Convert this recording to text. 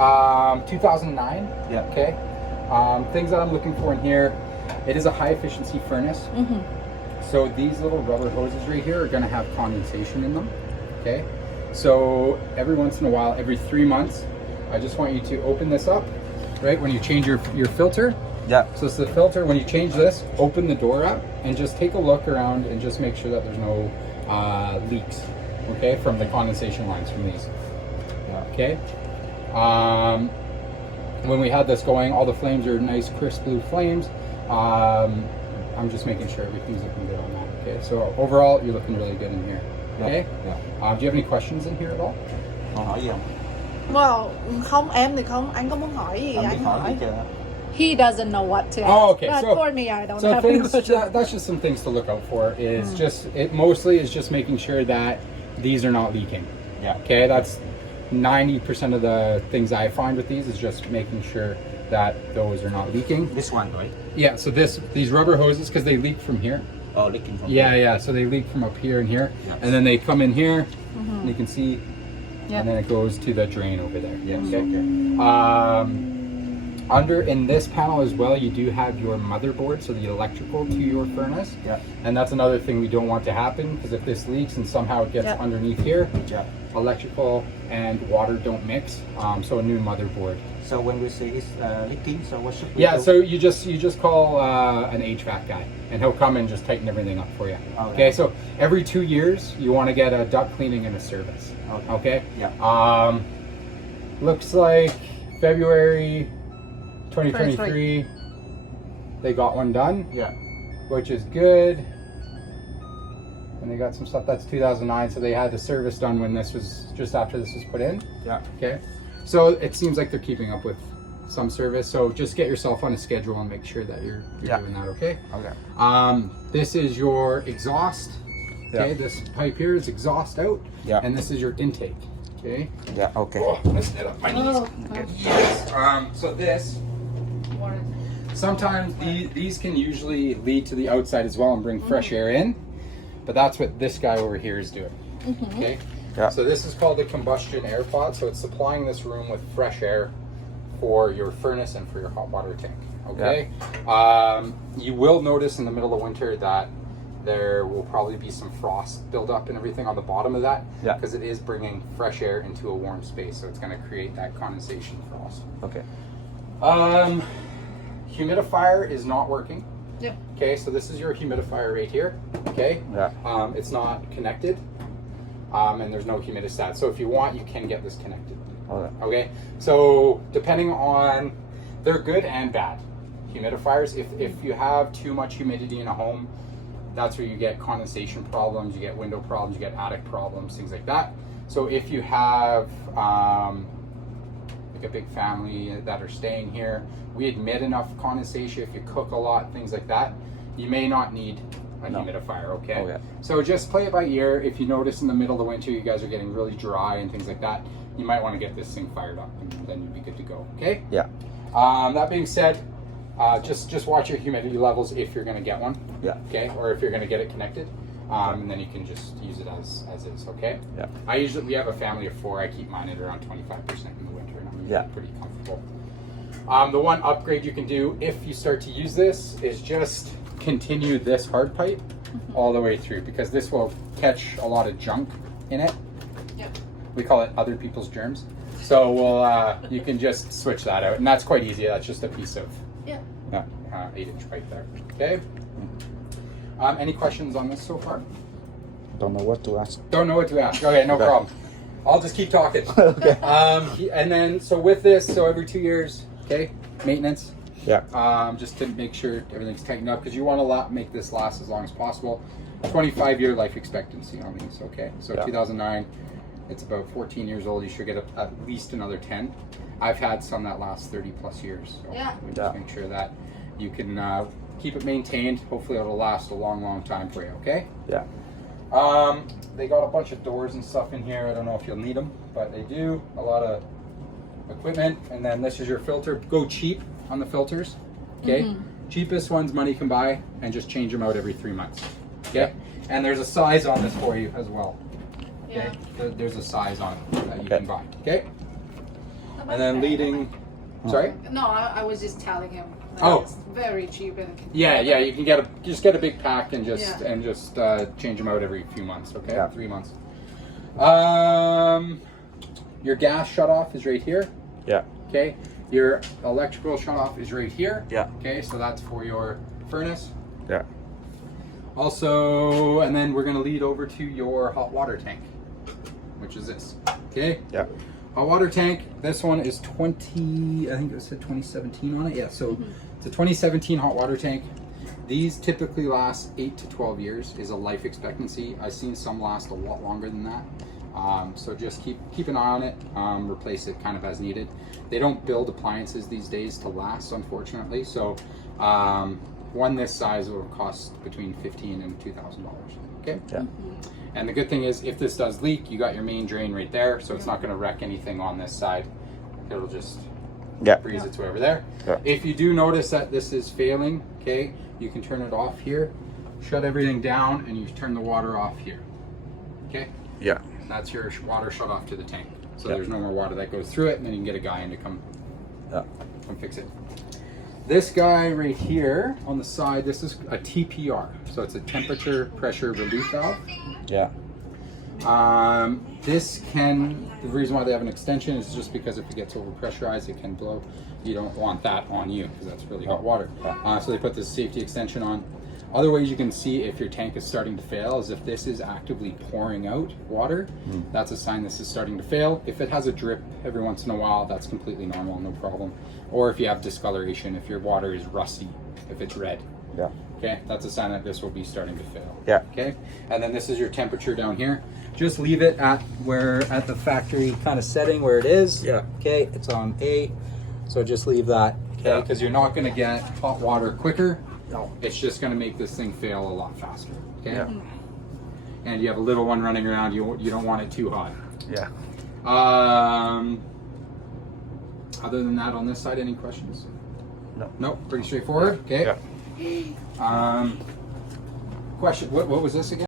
2009. Yeah. Okay. Things that I'm looking for in here, it is a high efficiency furnace. So these little rubber hoses right here are going to have condensation in them. Okay. So every once in a while, every 3 months, I just want you to open this up, right? When you change your filter. Yeah. So it's the filter. When you change this, open the door up and just take a look around and just make sure that there's no leaks, okay, from the condensation lines from these. Okay. When we had this going, all the flames are nice, crisp blue flames. I'm just making sure everything's looking good on that. Okay. So overall, you're looking really good in here. Okay. Yeah. Do you have any questions in here at all? Còn hỏi gì không? Well, không, em thì không. Anh có muốn hỏi gì? Anh Anh biết hỏi hỏi. gì chưa? He doesn't know what to ask. Oh, okay. But So for me, I don't so have any things questions. that's just some things to look out for. Is just it mostly is just making sure that these are not leaking. Yeah. Okay, that's 90% of the things I find with these is just making sure that those are not leaking. This one, right? Yeah. So these rubber hoses, because they leak from here. Oh, leaking from Yeah, here. yeah. So they leak from up here and here, Yes. and then they come in here. And you can see, Yeah. and then it goes to the drain over there. Yes, Okay. okay. Under in this panel as well, you do have your motherboard, so the electrical to your furnace. Yeah. And that's another thing we don't want to happen, because if this leaks and somehow it gets Yeah. underneath here, Yeah. electrical and water don't mix. So a new motherboard. So when we say it's leaking, so what should we Yeah. do? So you just call an HVAC guy, and he'll come and just tighten everything up for you. Okay. Okay. So every 2 years, you want to get a duct cleaning and a service. Okay. Yeah. Looks like February 2023, they got one done, Yeah. which is good. And they got some stuff that's 2009, so they had the service done when this was just after this was put in. Yeah. Okay, so it seems like they're keeping up with some service. So just get yourself on a schedule and make sure that you're Yeah. doing that. Okay. Okay. This is your exhaust. Okay, Yeah. this pipe here is exhaust out. Yeah. And this is your intake. Okay. Yeah. Okay. Oh, I lifted up my knees. Oh, Okay. So this. Sometimes these can usually lead to the outside as well and bring fresh air in, but that's what this guy over here is doing. Okay. Yeah. So this is called the combustion air pod. So it's supplying this room with fresh air for your furnace and for your hot water tank. Okay. You will notice in the middle of winter that there will probably be some frost buildup and everything on the bottom of that, Yeah. because it is bringing fresh air into a warm space, so it's going to create that condensation frost. Okay. Humidifier is not working. Yep. Okay, so this is your humidifier right here. Okay. Yeah. It's not connected, and there's no humidistat. So if you want, you can get this connected. Okay. Okay. So depending on, they're good and bad. Humidifiers. If you have too much humidity in a home, that's where you get condensation problems, you get window problems, you get attic problems, things like that. So if you have like a big family that are staying here, we admit enough condensation. If you cook a lot, things like that, you may not need a humidifier. Okay? Okay. So just play it by ear. If you notice in the middle of the winter you guys are getting really dry and things like that, you might want to get this thing fired up, and then you'll be good to go. Okay. Yeah. That being said, just watch your humidity levels if you're going to get one. Yeah. Okay, or if you're going to get it connected, and then you can just use it as is. Okay. Yeah. We have a family of 4. I keep mine at around 25% in the winter, and I'm usually Yeah. pretty comfortable. The one upgrade you can do if you start to use this is just continue this hard pipe all the way through, because this will catch a lot of junk in it. Yep. We call it other people's germs. So you can just switch that out, and that's quite easy. That's just a piece of 8-inch pipe there. Okay. Any questions on this so far? Don't know what to ask. Don't know what to ask. Okay, no problem. I'll just keep talking. Okay. And then, so with this, so every 2 years, okay, maintenance. Yeah. Just to make sure everything's tightened up, because you want to make this last as long as possible. 25-year life expectancy on these. Okay, so 2009, it's about 14 years old. You should get at least another 10. I've had some that last 30 plus years. So we just make sure that you can keep it maintained. Hopefully it'll last a long time for you. Okay. Yeah. They got a bunch of doors and stuff in here. I don't know if you'll need them, but they do. A lot of equipment. And then this is your filter. Go cheap on the filters. Okay. Cheapest ones money can buy, and just change them out every 3 months. Okay. And there's a size on this for you as well. Okay. There's a size on it that you can buy. Okay. And then leading, sorry? No, I was just telling him. That Oh. it's very cheap and. Yeah, you can get a big pack and just Yeah. change them out every few months. Okay, Yeah. 3 months. Your gas shut off is right here. Yeah. Okay, your electrical shut off is right here. Yeah. Okay, so that's for your furnace. Yeah. Also, and then we're gonna lead over to your hot water tank, which is this. Okay. Yeah. Hot water tank. This one is 20. I think it said 2017 on it. Yeah. So it's a 2017 hot water tank. These typically last 8 to 12 years is a life expectancy. I've seen some last a lot longer than that. So just keep an eye on it. Replace it kind of as needed. They don't build appliances these days to last, unfortunately. So one this size will cost between $15 and $2,000. Okay. Yeah. And the good thing is, if this does leak, you got your main drain right there, so it's not going to wreck anything on this side. It'll just Yeah. breeze its way over there. Yeah. If you do notice that this is failing, okay, you can turn it off here, shut everything down, and you turn the water off here. Okay, Yeah. that's your water shut off to the tank. So Yeah. there's no more water that goes through it, and then you can get a guy in to come Yeah. fix it. This guy right here on the side, this is a TPR, so it's a temperature pressure relief valve. Yeah. The reason why they have an extension is just because if it gets over pressurized, it can blow. You don't want that on you because that's really hot water. So they put this safety extension on. Other ways you can see if your tank is starting to fail is if this is actively pouring out water, that's a sign this is starting to fail. If it has a drip every once in a while, that's completely normal, no problem. Or if you have discoloration, if your water is rusty, if it's red. Yeah. Okay, that's a sign that this will be starting to fail. Yeah. Okay, and then this is your temperature down here. Just leave it at the factory kind of setting where it is. Yeah. Okay, it's on A, so just leave that. Okay, Yeah. because you're not going to get hot water quicker. No. It's just going to make this thing fail a lot faster. Okay. Yeah. And you have a little one running around. You don't want it too hot. Yeah. Other than that, on this side, any questions? No. Nope. Pretty straightforward. Okay. Yeah. Question. What was this again?